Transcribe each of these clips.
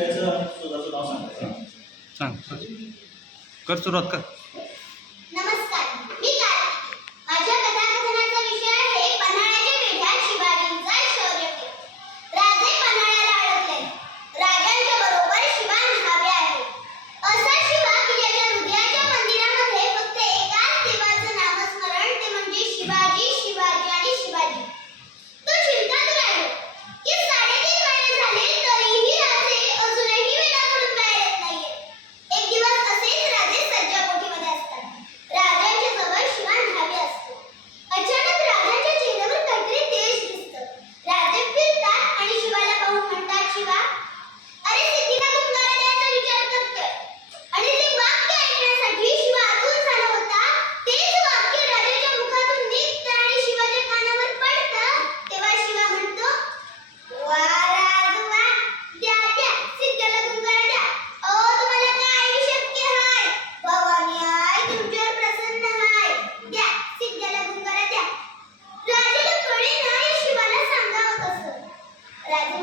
त्याचं स्वतःचं नाव सांगायचं सांग. कर सुरुवात कर.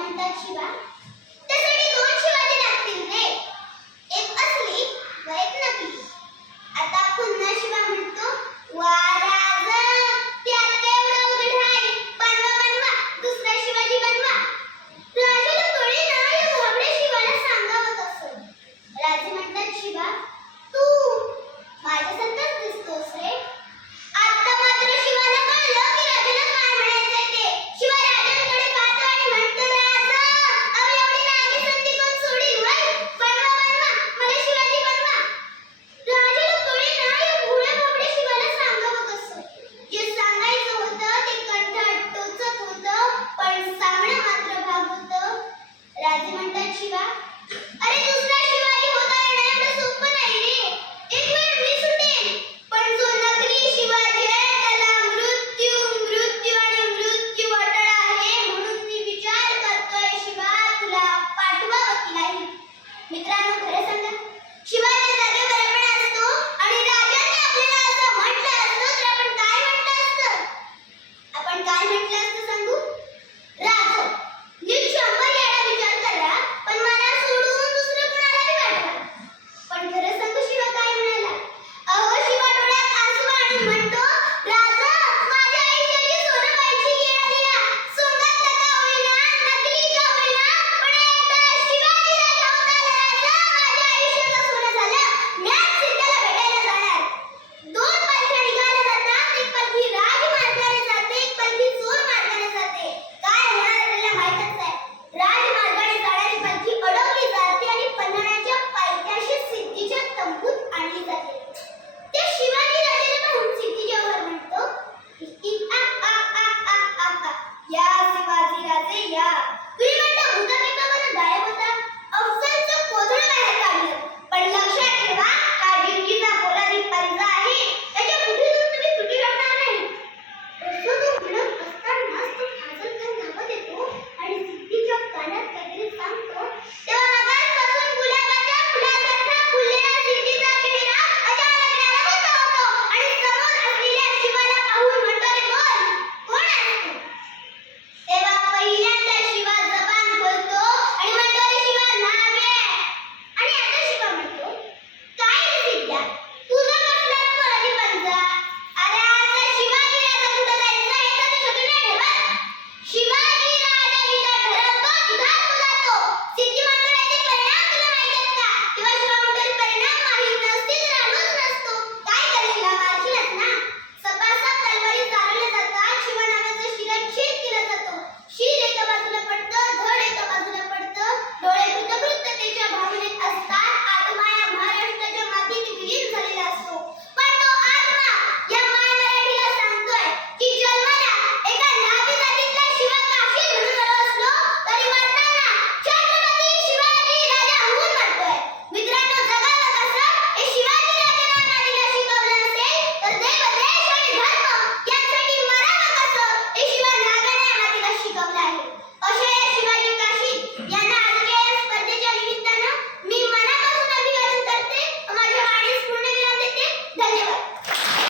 म्हणतात शिवा. त्यासाठी